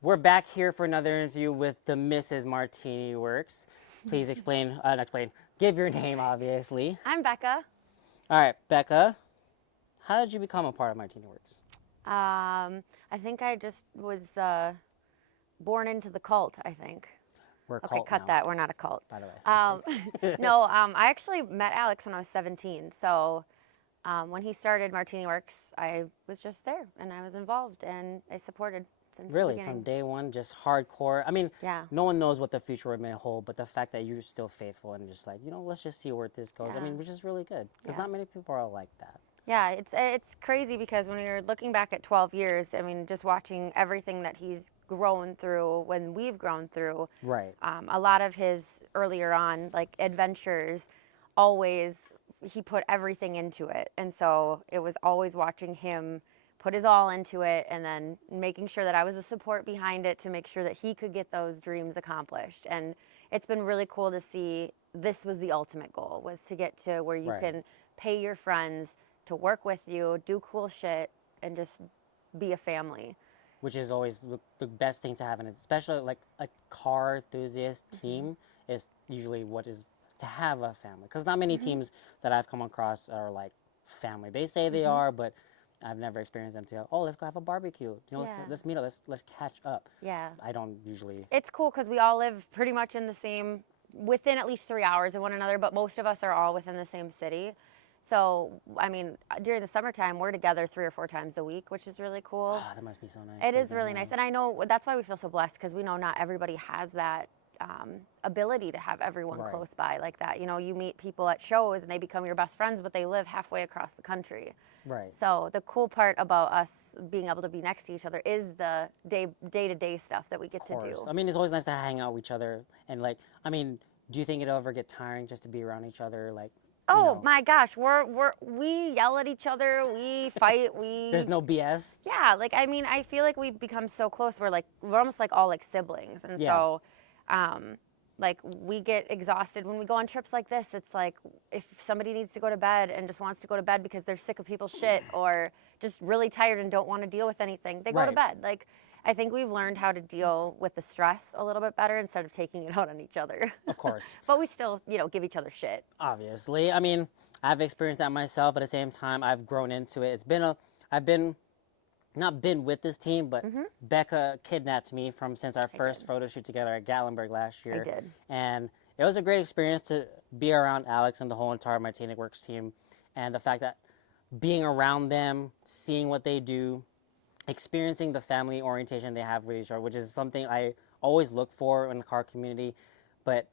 We're back here for another interview with the Mrs. MartiniWorks. Please not explain, give your name, obviously. I'm Bekah. All right, Bekah, how did you become a part of MartiniWorks? I think I just was born into the cult, I think. We're a Okay, cult cut now, that. We're not a cult. by the way. Just kidding. No, I actually met Alex when I was 17. So when he started MartiniWorks, I was just there and I was involved and I supported since the Really, beginning. from day one, just hardcore. I mean, Yeah. no one knows what the future may hold, but the fact that you're still faithful and just like, let's just see where this goes. I Yeah. mean, which is really good because Yeah. not many people are like that. Yeah, it's crazy because when you're looking back at 12 years, I mean, just watching everything that he's grown through when we've grown through. Right. A lot of his earlier on, like adventures, always, he put everything into it. And so it was always watching him put his all into it and then making sure that I was the support behind it to make sure that he could get those dreams accomplished. And it's been really cool to see this was the ultimate goal, was to get to where you Right. can pay your friends to work with you, do cool shit, and just be a family. Which is always the best thing to have, and especially like a car enthusiast team is usually what is to have a family. Because not many teams that I've come across are like family. They say they are, but I've never experienced them to go, oh, let's go have a barbecue. Yeah. Let's meet up. Let's catch up. Yeah. I don't usually. It's cool because we all live pretty much in the same, within at least 3 hours of one another, but most of us are all within the same city. So, I mean, during the summertime, we're together 3 or 4 times a week, which is really cool. Oh, that must be so nice. It too, is being really around. nice. And I know that's why we feel so blessed because we know not everybody has that ability to have everyone Right. close by like that. You know, you meet people at shows and they become your best friends, but they live halfway across the country. Right. So the cool part about us being able to be next to each other is the day-to-day stuff that we get to do. I mean, it's always nice to hang out with each other. And like, I mean, do you think it'll ever get tiring just to be around each other? Like, Oh my gosh, we yell at each other, we fight, there's no BS. Yeah, like I mean, I feel like we've become so close. We're almost like all like siblings, and Yeah. so, like we get exhausted when we go on trips like this. It's like if somebody needs to go to bed and just wants to go to bed because they're sick of people's shit or just really tired and don't want to deal with anything, they go to Right. bed. Like I think we've learned how to deal with the stress a little bit better instead of taking it out on each other. Of course. But we still, give each other shit. Obviously. I mean, I've experienced that myself, but at the same time, I've grown into it. I've not been with this team, but Bekah kidnapped me since our first photo shoot together at Gatlinburg last year. I did. And it was a great experience to be around Alex and the whole entire MartiniWorks team. And the fact that being around them, seeing what they do, experiencing the family orientation they have with each other, which is something I always look for in the car community, but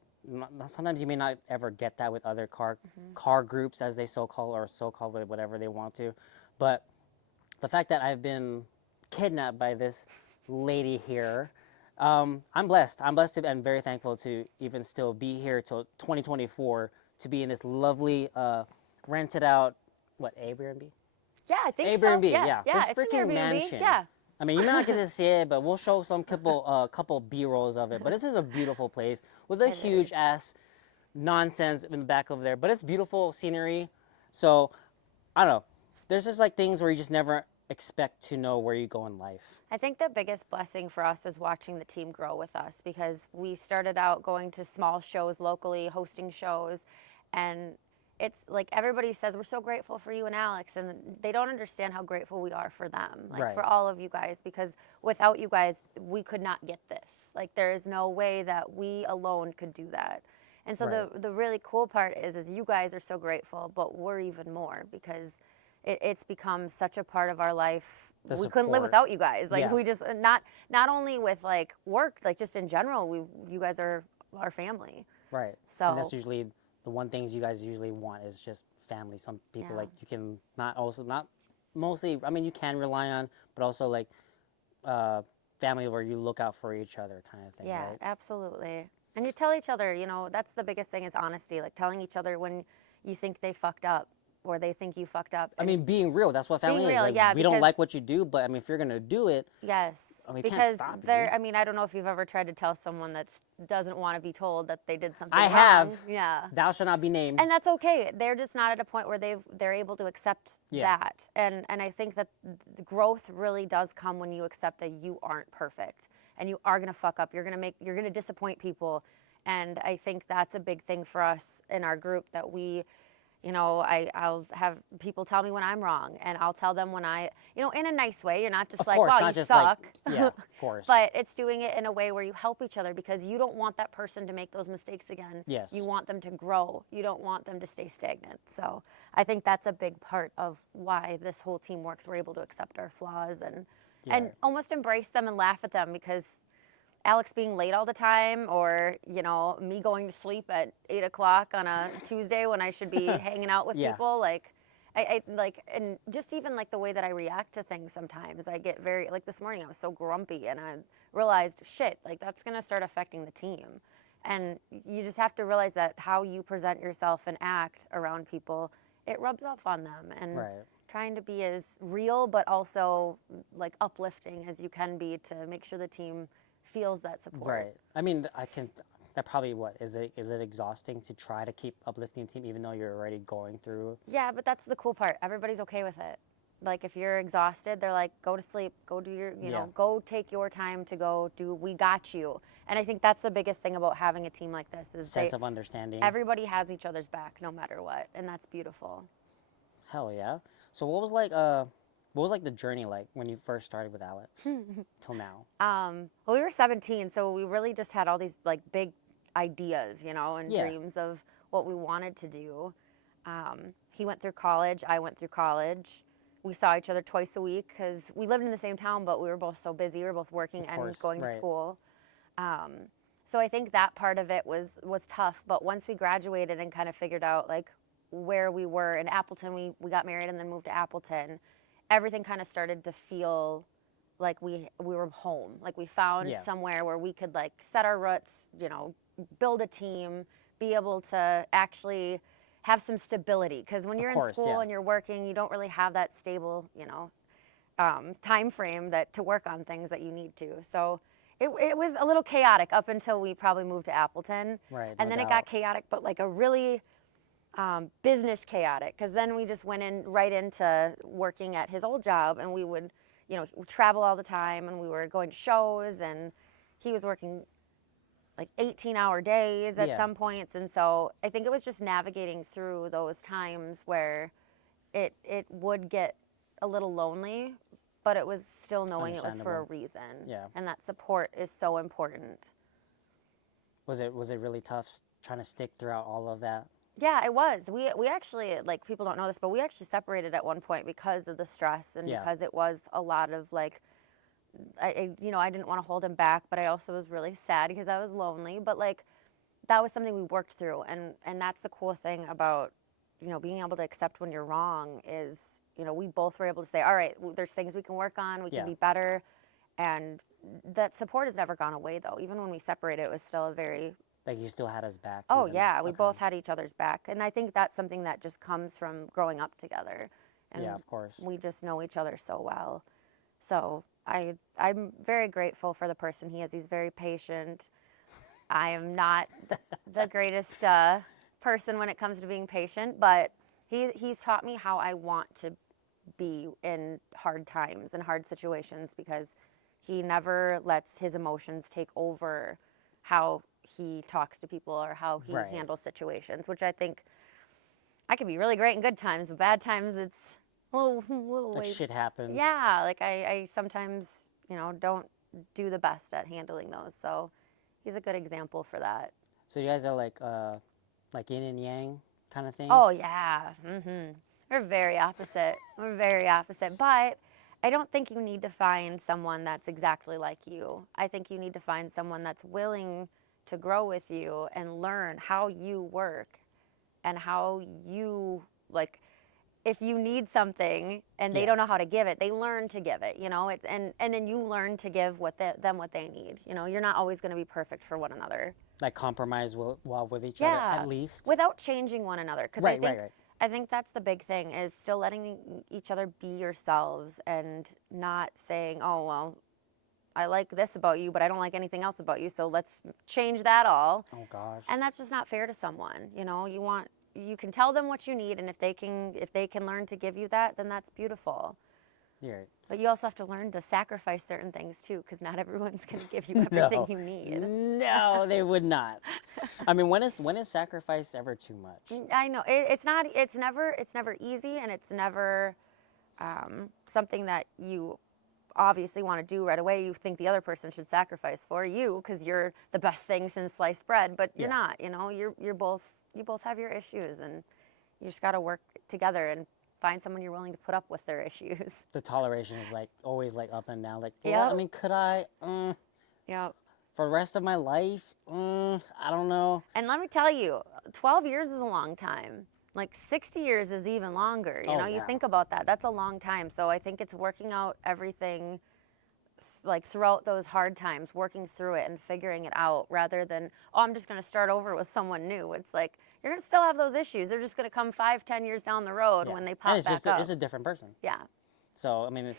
sometimes you may not ever get that with other car groups, as they so-called, or so-called whatever they want to. But the fact that I've been kidnapped by this lady here, I'm blessed. I'm blessed and very thankful to even still be here till 2024 to be in this lovely rented out, Airbnb? Yeah, I think Airbnb, so. yeah. This it's an freaking Airbnb. mansion. Yeah. I mean, you may not get to see it, but we'll show some couple B-rolls of it. But this is a beautiful place with a huge ass nonsense in the back over there. But it's beautiful scenery. So, I don't know. There's just like things where you just never expect to know where you go in life. I think the biggest blessing for us is watching the team grow with us because we started out going to small shows locally, hosting shows, and it's like everybody says, we're so grateful for you and Alex, and they don't understand how grateful we are for them, like Right. for all of you guys, because without you guys, we could not get this. Like there is no way that we alone could do that. And so Right. the really cool part is you guys are so grateful, but we're even more because it's become such a part of our life. We couldn't live support. without you guys. Like Yeah. we just not only with like work, like just in general, you guys are our family. Right. So- And that's usually the one things you guys usually want is just family. Some people Yeah. like you can not mostly, I mean, you can rely on, but also like family where you look out for each other kind of thing. Yeah, Right? absolutely. And you tell each other, that's the biggest thing is honesty, like telling each other when you think they fucked up or they think you fucked up. I mean, being real. That's what family is. real, Like, yeah, we don't because- like what you do, but I mean, if you're gonna do it, Yes, I mean, we can't because stop you. I mean, I don't know if you've ever tried to tell someone that doesn't want to be told that they did something I wrong. have. Yeah. Thou shall not be named. And that's okay. They're just not at a point where they're able to accept Yeah. that. And I think that the growth really does come when you accept that you aren't perfect. and you are going to fuck up. You're going to disappoint people. And I think that's a big thing for us in our group, that we, you know, I'll have people tell me when I'm wrong, and I'll tell them when in a nice way. You're not just Of like, course, wow, not you just suck. like, yeah, of course. But it's doing it in a way where you help each other, because you don't want that person to make those mistakes again. Yes. You want them to grow. You don't want them to stay stagnant. So I think that's a big part of why this whole team works. We're able to accept our flaws and almost embrace them and laugh at them, because Alex being late all the time, or, you know, me going to sleep at 8 o'clock on a Tuesday when I should be hanging out with people, like, I like, and just even like the way that I react to things sometimes, I get very, like this morning I was so grumpy, and I realized, shit, like that's going to start affecting the team. And you just have to realize that how you present yourself and act around people, it rubs off on them. And trying to be as real but also like uplifting as you can be to make sure the team feels that support. Right. I mean, that probably, is it exhausting to try to keep uplifting the team even though you're already going through? Yeah, but that's the cool part. Everybody's okay with it. Like if you're exhausted, they're like, go to sleep, go do your, you know, go take your time to go do, we got you. And I think that's the biggest thing about having a team like this is sense of understanding. Everybody has each other's back no matter what, and that's beautiful. Hell yeah. So what was the journey like when you first started with Alex till now? Well, we were 17, so we really just had all these like big ideas, you know, and dreams of what we wanted to do. He went through college, I went through college. We saw each other twice a week because we lived in the same town, but we were both so busy. We were both working and going to school. So I think that part of it was tough. But once we graduated and kind of figured out like where we were in Appleton, we got married and then moved to Appleton. Everything kind of started to feel like we were home. Like we found somewhere where we could like set our roots, you know, build a team, be able to actually have some stability. Because when you're in school and you're working, you don't really have that stable, you know, time frame to work on things that you need to. So it was a little chaotic up until we probably moved to Appleton. Right. And then it got chaotic, but like a really business chaotic. Because then we just went right into working at his old job, and we would, you know, travel all the time, and we were going to shows, and he was working like 18-hour days at some points. And so I think it was just navigating through those times where it would get a little lonely, but it was still knowing it was for a reason. Yeah. And that support is so important. Was it really tough trying to stick throughout all of that? Yeah, it was. We actually, like, people don't know this, but we actually separated at one point because of the stress and because it was a lot of like, I didn't want to hold him back, but I also was really sad because I was lonely. But like, that was something we worked through, and that's the cool thing about, you know, being able to accept when you're wrong is, you know, we both were able to say, all right, there's things we can work on, we can be better, and that support has never gone away though. Even when we separated, it was still a very like you still had us back. Oh yeah, we both had each other's back, and I think that's something that just comes from growing up together. And yeah, of course. We just know each other so well. So I'm very grateful for the person he is. He's very patient. I am not the greatest person when it comes to being patient, but he's taught me how I want to be in hard times and hard situations, because he never lets his emotions take over how he talks to people or how he handles situations, which I think I can be really great in good times, but bad times it's a little like shit happens. Yeah, like I sometimes, you know, don't do the best at handling those. So he's a good example for that. So you guys are like yin and yang kind of thing? Oh yeah. We're very opposite. We're very opposite, but I don't think you need to find someone that's exactly like you. I think you need to find someone that's willing to grow with you and learn how you work and how you, like, if you need something and they don't know how to give it, they learn to give it, you know, and then you learn to give them what they need. You know, you're not always going to be perfect for one another. Like compromise while with each other at least? Without changing one another. Because I think that's the big thing, is still letting each other be yourselves and not saying, oh, well, I like this about you, but I don't like anything else about you, so let's change that all. Oh gosh. And that's just not fair to someone. You know, you can tell them what you need, and if they can learn to give you that, then that's beautiful. Yeah. But you also have to learn to sacrifice certain things too, because not everyone's going to give you everything No. you need. No, they would not. I mean, when is sacrifice ever too much? I know it's not. It's never easy, and it's never something that you obviously want to do right away. You think the other person should sacrifice for you because you're the best thing since sliced bread, but you're Yeah. not. You know, you both have your issues, and you just got to work together and find someone you're willing to put up with their issues. The toleration is like always like up and down. Like, Yeah. I mean, could I? Yeah. For the rest of my life? I don't know. And let me tell you, 12 years is a long time. Like 60 years is even longer. You Oh, know, you yeah. think about that. That's a long time. So I think it's working out everything like throughout those hard times, working through it and figuring it out rather than, oh, I'm just going to start over with someone new. It's like, you're going to still have those issues. They're just going to come 5-10 years down the road Yeah. when they And pop it's back just up. it's a different person. Yeah. So I mean,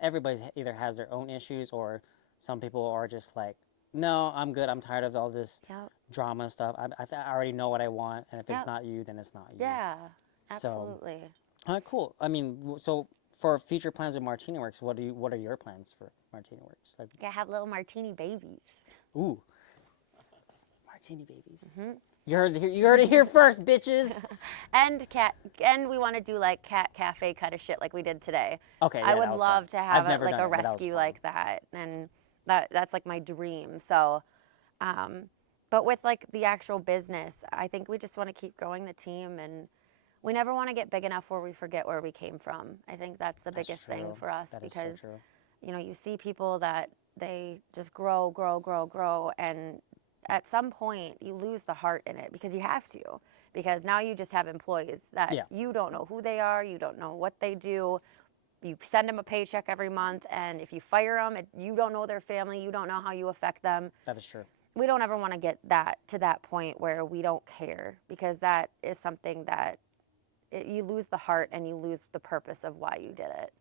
everybody either has their own issues, or some people are just like, no, I'm good. I'm tired of all this Yep. drama stuff. I already know what I want, and if Yep. it's not you, then it's not you. Yeah. Absolutely. All right, cool. I mean, so for future plans with MartiniWorks, what are your plans for MartiniWorks? Like, I have little martini babies. ooh, martini babies. Mm-hmm. You heard it here first, bitches. And we want to do like cat cafe kind of shit like we did today. Okay, yeah, I that would was love fun. to have I've never like done a it, but that was rescue fun. like that, and that's like my dream. So, but with like the actual business, I think we just want to keep growing the team, and we never want to get big enough where we forget where we came from. I think that's the biggest thing true. for us That is so because true. you know you see people that they just grow, and at some point you lose the heart in it because you have to, because now you just have employees that Yeah. you don't know who they are, you don't know what they do. You send them a paycheck every month, and if you fire them, you don't know their family, you don't know how you affect them. That is true. We don't ever want to get to that point where we don't care, because that is something that you lose the heart and you lose the purpose of why you did it.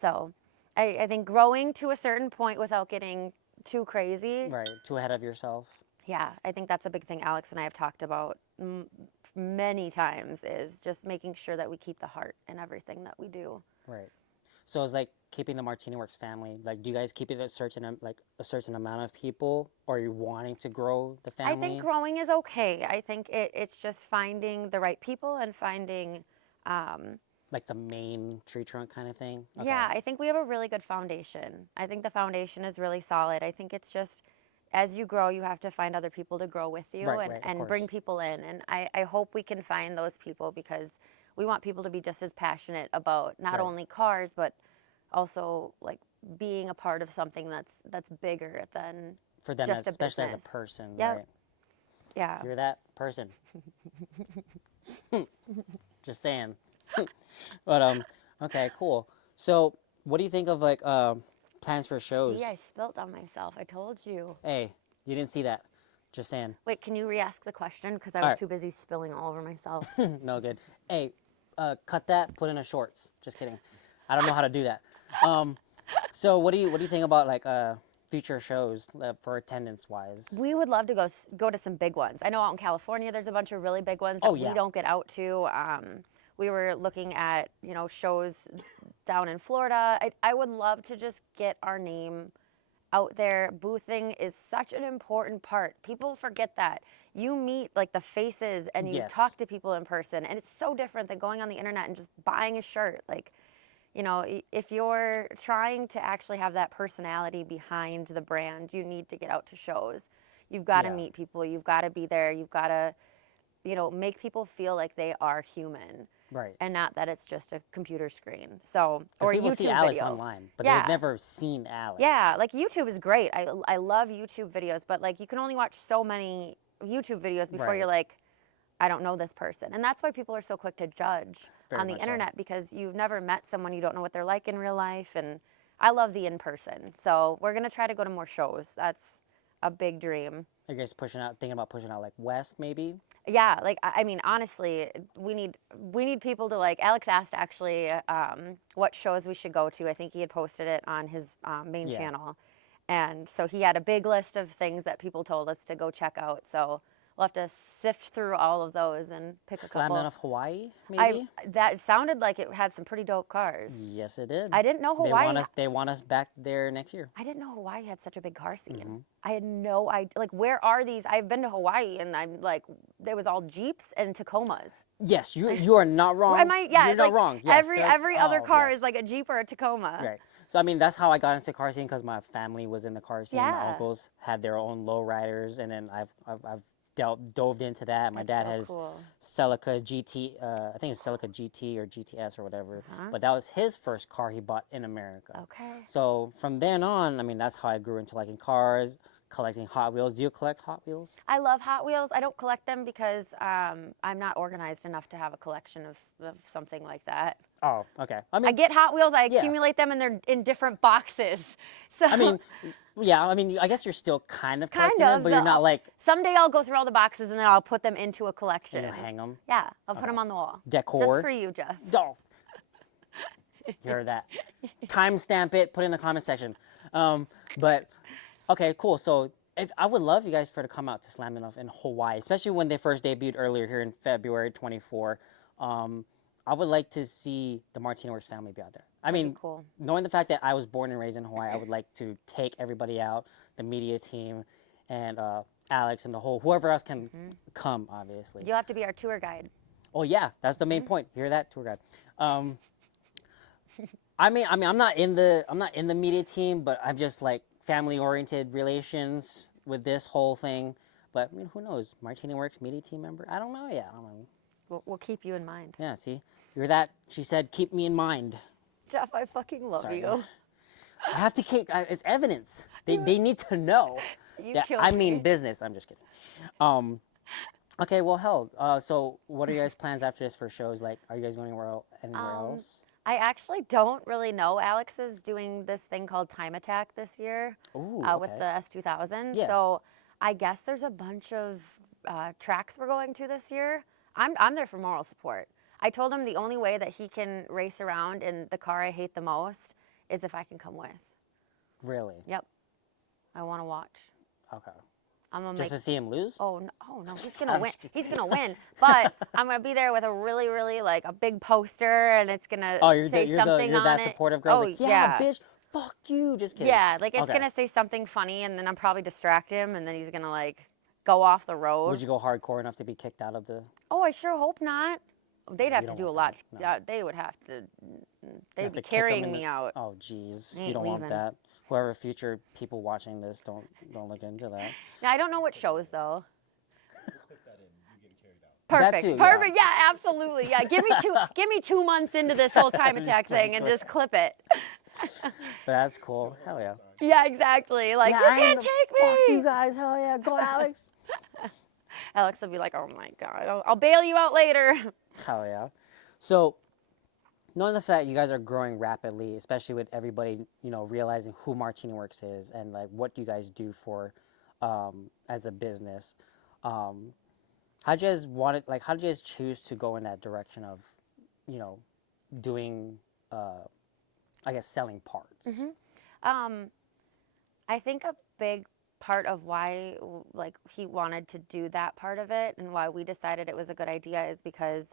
So I think growing to a certain point without getting too crazy. Right. Too ahead of yourself. Yeah, I think that's a big thing Alex and I have talked about many times, is just making sure that we keep the heart in everything that we do. Right. So it's like keeping the MartiniWorks family. Like, do you guys keep it a certain amount of people, or are you wanting to grow the family? I think growing is okay. I think it's just finding the right people and finding. Like the main tree trunk kind of thing? Okay. Yeah, I think we have a really good foundation. I think the foundation is really solid. I think it's just, as you grow, you have to find other people to grow with you, Right, of and course. bring people in. And I hope we can find those people, because we want people to be just as passionate about not Right. only cars, but also like being a part of something that's bigger than For them, just a especially as a business. person, Yep. right? Yeah. You're that person. Just saying. But okay, cool. So, what do you think of like plans for shows? See, I spilt on myself. I told you. Hey, you didn't see that. Just saying. Wait, can you re-ask the question? Because I All was right. too busy spilling all over myself. No good. Hey, cut that. Put in a shorts. Just kidding. I don't know how to do that. So what do you think about like future shows for attendance wise? We would love to go to some big ones. I know out in California there's a bunch of really big ones that Oh, yeah. we don't get out to. We were looking at, shows down in Florida. I would love to just get our name out there. Boothing is such an important part. People forget that. You meet like the faces and you Yes. talk to people in person, and it's so different than going on the internet and just buying a shirt. Like, if you're trying to actually have that personality behind the brand, you need to get out to shows. You've got to Yeah. meet people. You've got to be there. You've got to, make people feel like they are human, Right. and not that it's just a computer screen. So, 'Cause or a people YouTube see Alex video. online, but Yeah. they've never seen Alex. Yeah, like YouTube is great. I love YouTube videos, but like you can only watch so many YouTube videos before Right. you're like, I don't know this person. And that's why people are so quick to judge Very on the much so. internet, because you've never met someone, you don't know what they're like in real life. And I love the in-person. So we're going to try to go to more shows. That's a big dream. Are you guys thinking about pushing out like west maybe? Yeah, like I mean, honestly, we need people to like. Alex asked actually what shows we should go to. I think he had posted it on his main Yeah. channel, and so he had a big list of things that people told us to go check out. So we'll have to sift through all of those and pick a Slam couple. Dunk of Hawaii, maybe? That sounded like it had some pretty dope cars. Yes, it did. I didn't know Hawaii. They want us back there next year. I didn't know Hawaii had such a big car scene. Mm-hmm. I had no idea. Like, where are these? I've been to Hawaii, and I'm like, there was all Jeeps and Tacomas. Yes, you are not wrong. Am I? Yeah, you're not wrong. Yes, every other car yes. is like a Jeep or a Tacoma. Right. So I mean, that's how I got into the car scene because my family was in the car scene. Yeah. My uncles had their own lowriders, and then I've dove into that. My dad has cool. Celica GT. I think it's Celica GT or GTS or whatever. But that was his first car he bought in America. Okay. So from then on, I mean, that's how I grew into liking cars, collecting Hot Wheels. Do you collect Hot Wheels? I love Hot Wheels. I don't collect them because I'm not organized enough to have a collection of something like that. Oh, okay. I get Hot Wheels. I accumulate them, and they're in different boxes. So I mean, yeah. I mean, I guess you're still kind of collecting them, but you're not like. Someday I'll go through all the boxes, and then I'll put them into a collection. You hang them. Yeah, I'll put them on the wall. Decor. Just for you, Jeff. Oh. You heard that. Timestamp it. Put it in the comment section. But okay, cool. So I would love you guys to come out to Slam Dunk in Hawaii, especially when they first debuted earlier here in February 24. I would like to see the MartiniWorks family be out there. I mean, cool. Knowing the fact that I was born and raised in Hawaii, I would like to take everybody out, the media team, and Alex and whoever else can come, obviously. You'll have to be our tour guide. Oh yeah, that's the main point. Hear that, tour guide? I mean, I'm not in the media team, but I'm just like family-oriented relations with this whole thing. But I mean, who knows? MartiniWorks media team member? I don't know yet. I don't know. We'll keep you in mind. Yeah, see, you're that. She said, "Keep me in mind." Jeff, I fucking love you. I have to keep. It's evidence. They need to know that I mean business. I'm just kidding. Okay, well, hell. So, what are your guys' plans after this for shows? Like, are you guys going anywhere else? I actually don't really know. Alex is doing this thing called Time Attack this year. Ooh, with the S2000. Yeah. So I guess there's a bunch of tracks we're going to this year. I'm there for moral support. I told him the only way that he can race around in the car I hate the most is if I can come with. Really? Yep. I want to watch. Okay. I'm gonna Just to see him lose? Oh no, he's gonna win. He's gonna win. But I'm gonna be there with a really, really like a big poster, and it's gonna say something you're on that it. supportive girl. Oh like, yeah, bitch, fuck you. Just kidding. Yeah, like it's gonna say something funny, and then I'm probably distract him, and then he's gonna like go off the road. Would you go hardcore enough to be kicked out of the? Oh, I sure hope not. They'd have to do a lot. No. Yeah, they would have to. They'd be kick carrying me out. Oh, jeez, Ain't you don't leaving. want that. Whoever future people watching this, don't look into that. Now, I don't know what shows though. Put that in. You get carried out. Perfect. That too, Perfect. Yeah, absolutely. Yeah, give me 2 months into this whole Time Attack thing and just clip it. But that's cool. Hell yeah. Yeah, exactly. Like, you can't take me. Fuck you guys. Hell yeah. Go, Alex. Alex will be like, oh my God, I'll bail you out later. Hell yeah. So, knowing the fact you guys are growing rapidly, especially with everybody, realizing who MartiniWorks is and like what you guys do for, as a business, how did you guys choose to go in that direction of, doing, I guess, selling parts? I think a big part of why he wanted to do that part of it and why we decided it was a good idea is because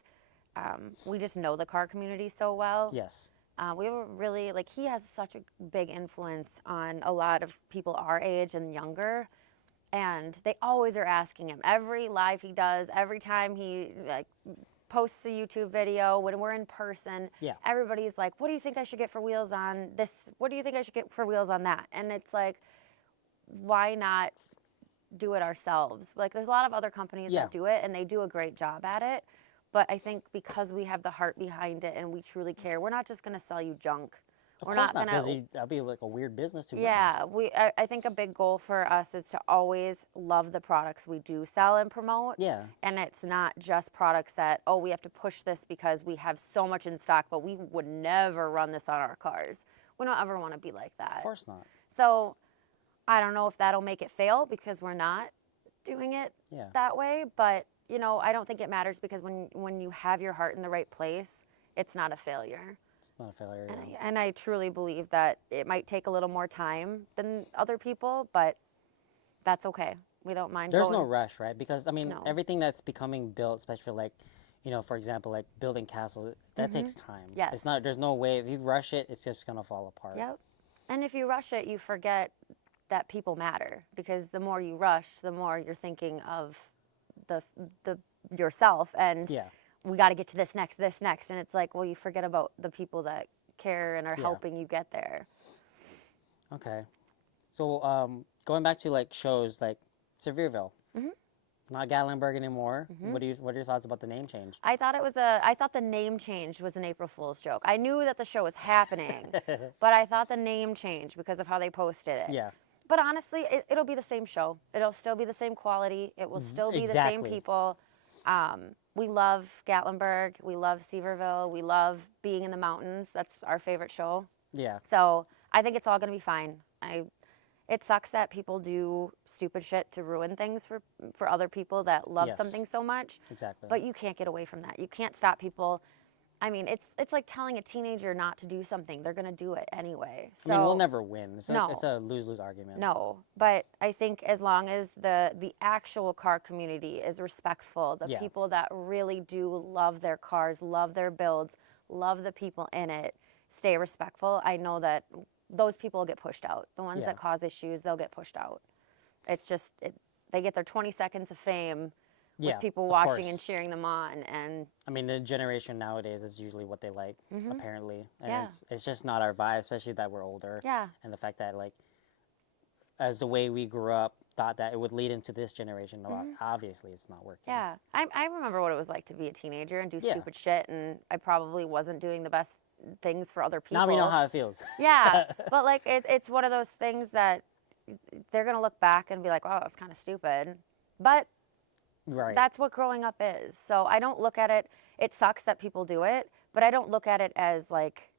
we just know the car community so well. Yes. We were really he has such a big influence on a lot of people our age and younger, and they always are asking him every live he does, every time he posts a YouTube video, when we're in person. Yeah. Everybody's like, what do you think I should get for wheels on this? What do you think I should get for wheels on that? And it's like, why not do it ourselves? There's a lot of other companies that do it, and they do a great job at it. But I think because we have the heart behind it and we truly care, we're not just going to sell you junk. We're not going to. That'd be like a weird business to run. Yeah, I think a big goal for us is to always love the products we do sell and promote. Yeah. And it's not just products that, we have to push this because we have so much in stock, but we would never run this on our cars. We don't ever want to be like that. Of course not. So I don't know if that'll make it fail because we're not doing it that way, but I don't think it matters because when you have your heart in the right place, it's not a failure. It's not a failure. And I truly believe that it might take a little more time than other people, but that's okay. We don't mind There's going. no rush, right? Because I mean, No. everything that's becoming built, especially like, for example, like building castles, that takes time. Yes. It's not. There's no way if you rush it, it's just gonna fall apart. Yep. And if you rush it, you forget that people matter, because the more you rush, the more you're thinking of the yourself, and Yeah. we got to get to this next, and it's like, well, you forget about the people that care and are Yeah. helping you get there. Okay. So going back to like shows like Sevierville, not Gatlinburg anymore. What are your thoughts about the name change? I thought the name change was an April Fool's joke. I knew that the show was happening, but I thought the name change because of how they posted it. Yeah. But honestly, it'll be the same show. It'll still be the same quality. It will still be the same Exactly. people. We love Gatlinburg. We love Sevierville. We love being in the mountains. That's our favorite show. Yeah. So I think it's all going to be fine. It sucks that people do stupid shit to ruin things for other people that love Yes. something so much. Exactly. But you can't get away from that. You can't stop people. I mean, it's like telling a teenager not to do something. They're going to do it anyway. So, I mean, we'll never win. It's, No. it's a lose-lose argument. no, but I think as long as the actual car community is respectful, the Yeah. people that really do love their cars, love their builds, love the people in it, stay respectful, I know that those people will get pushed out. The ones Yeah. that cause issues, they'll get pushed out. It's just, they get their 20 seconds of fame with Yeah, people of watching course. and cheering them on. And I mean, the generation nowadays is usually what they like, apparently. And Yeah. it's just not our vibe, especially that we're older. yeah, And the fact that, like, as the way we grew up, thought that it would lead into this generation. Well, obviously, it's not working. yeah. I remember what it was like to be a teenager and do Yeah. stupid shit, and I probably wasn't doing the best things for other people. Now we know how it feels. Yeah, but like it's one of those things that they're gonna look back and be like, "Wow, that's kind of stupid," but Right. that's what growing up is. So I don't look at it. It sucks that people do it, but I don't look at it as like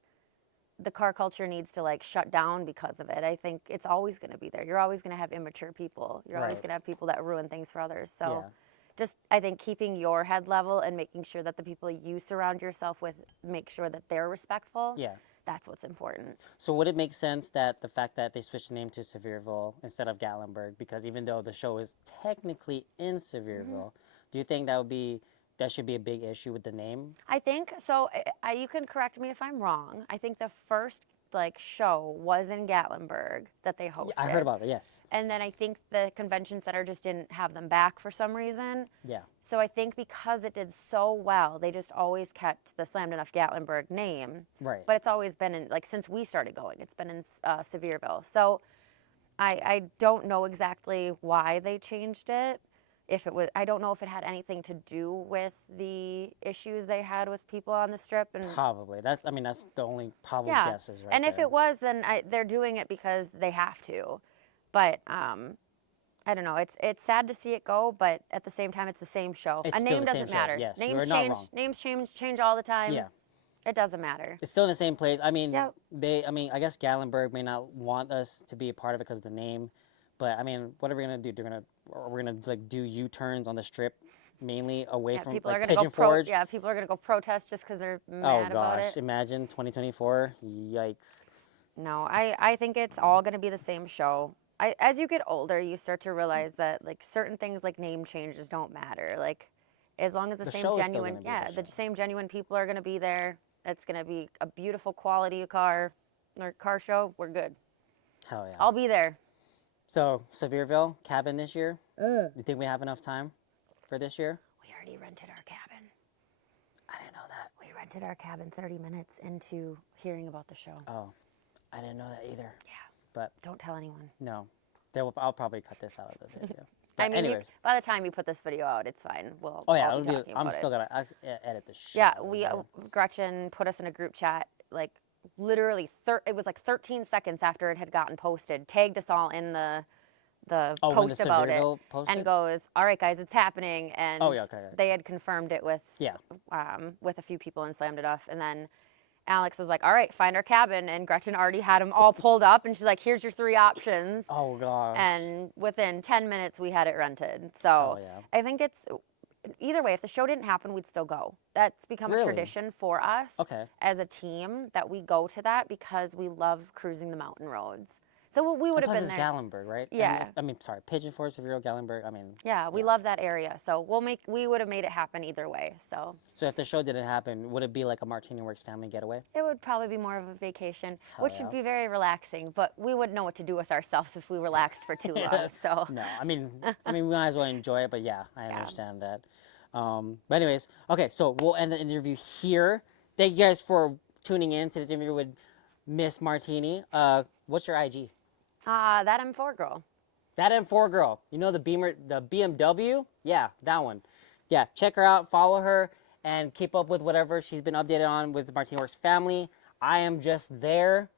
the car culture needs to like shut down because of it. I think it's always going to be there. You're always going to have immature people. You're always Right. going to have people that ruin things for others. So Yeah. just I think keeping your head level and making sure that the people you surround yourself with make sure that they're respectful. Yeah. That's what's important. So would it make sense that the fact that they switched the name to Sevierville instead of Gatlinburg, because even though the show is technically in Sevierville, do you think that should be a big issue with the name? I think so. You can correct me if I'm wrong. I think the first like show was in Gatlinburg that they hosted. I heard about it. Yes. And then I think the convention center just didn't have them back for some reason. Yeah. So I think because it did so well, they just always kept the Slammed Enough Gatlinburg name. Right. But it's always been in, like, since we started going, it's been in Sevierville. So I don't know exactly why they changed it. If it was, I don't know if it had anything to do with the issues they had with people on the strip. And Probably. That's the only probably yeah, guesses right and if there. it was, then they're doing it because they have to. But I don't know. It's sad to see it go, but at the same time, it's the same show. It's A still name the same doesn't show, matter. yes, you Names are not change. wrong. Names change all the time. Yeah. It doesn't matter. It's still in the same place. I mean, Yep. I guess Gatlinburg may not want us to be a part of it because of the name, but I mean, what are we gonna do? We're gonna like do U-turns on the strip, mainly away Yeah, from people like are gonna Pigeon go Forge. Yeah, people are gonna go protest just because they're Oh mad about gosh, it. imagine 2024. Yikes. No, I think it's all gonna be the same show. As you get older, you start to realize that like certain things like name changes don't matter. Like as long as the The same show is still genuine, gonna be yeah, the the show. same genuine people are gonna be there. It's gonna be a beautiful quality car show. We're good. Hell yeah. I'll be there. So Sevierville cabin this year. You think we have enough time for this year? We already rented our cabin. I didn't know that. We rented our cabin 30 minutes into hearing about the show. Oh, I didn't know that either. Yeah. But Don't tell anyone. no, I'll probably cut this out of the video. I But mean, anyways. by the time you put this video out, it's fine. Oh yeah, I'll it'll be. talking I'm about still it. gonna edit the shit. Yeah, out of this we video. Gretchen put us in a group chat like literally it was like 13 seconds after it had gotten posted, tagged us all in the when post the about it, Sevierville posted? and goes, "All right, guys, it's happening." And Oh, yeah, okay. they had confirmed it with Yeah. with a few people and slammed it off, and then Alex was like, "All right, find our cabin," and Gretchen already had them all pulled up, and she's like, "Here's your 3 options." Oh gosh. And within 10 minutes, we had it rented. So Oh, yeah. I think it's either way. If the show didn't happen, we'd still go. That's become a Really? tradition for us Okay. as a team that we go to that because we love cruising the mountain roads. So we would have Plus been it's there. Gallenberg, right? And Yeah. I mean, sorry, Pigeon Forge, Severo, Gallenberg. I mean, Yeah, we love that area. So we would have made it happen either way. So so if the show didn't happen, would it be like a MartiniWorks family getaway? it would probably be more of a vacation, Hell which yeah. would be very relaxing, but we wouldn't know what to do with ourselves if we relaxed for too long. So No, I mean, we might as well enjoy it, but yeah, I understand that. But anyways, okay, so we'll end the interview here. Thank you guys for tuning in to this interview with Miss Martini. What's your IG? that M4 girl. That M4 girl. You know the BMW? Yeah, that one. Yeah, check her out, follow her, and keep up with whatever she's been updated on with the MartiniWorks family. I am just there,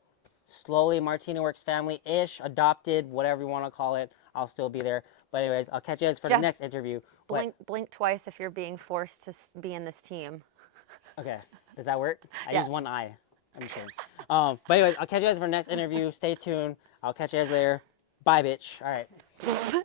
slowly MartiniWorks family-ish, adopted, whatever you want to call it. I'll still be there. But anyways, I'll catch you guys for the Jeff, next interview. What? Blink twice if you're being forced to be in this team. Okay, does that work? I Yeah. use one eye. I'm kidding. But anyways, I'll catch you guys for the next interview. Stay tuned. I'll catch you guys later. Bye, bitch. All right.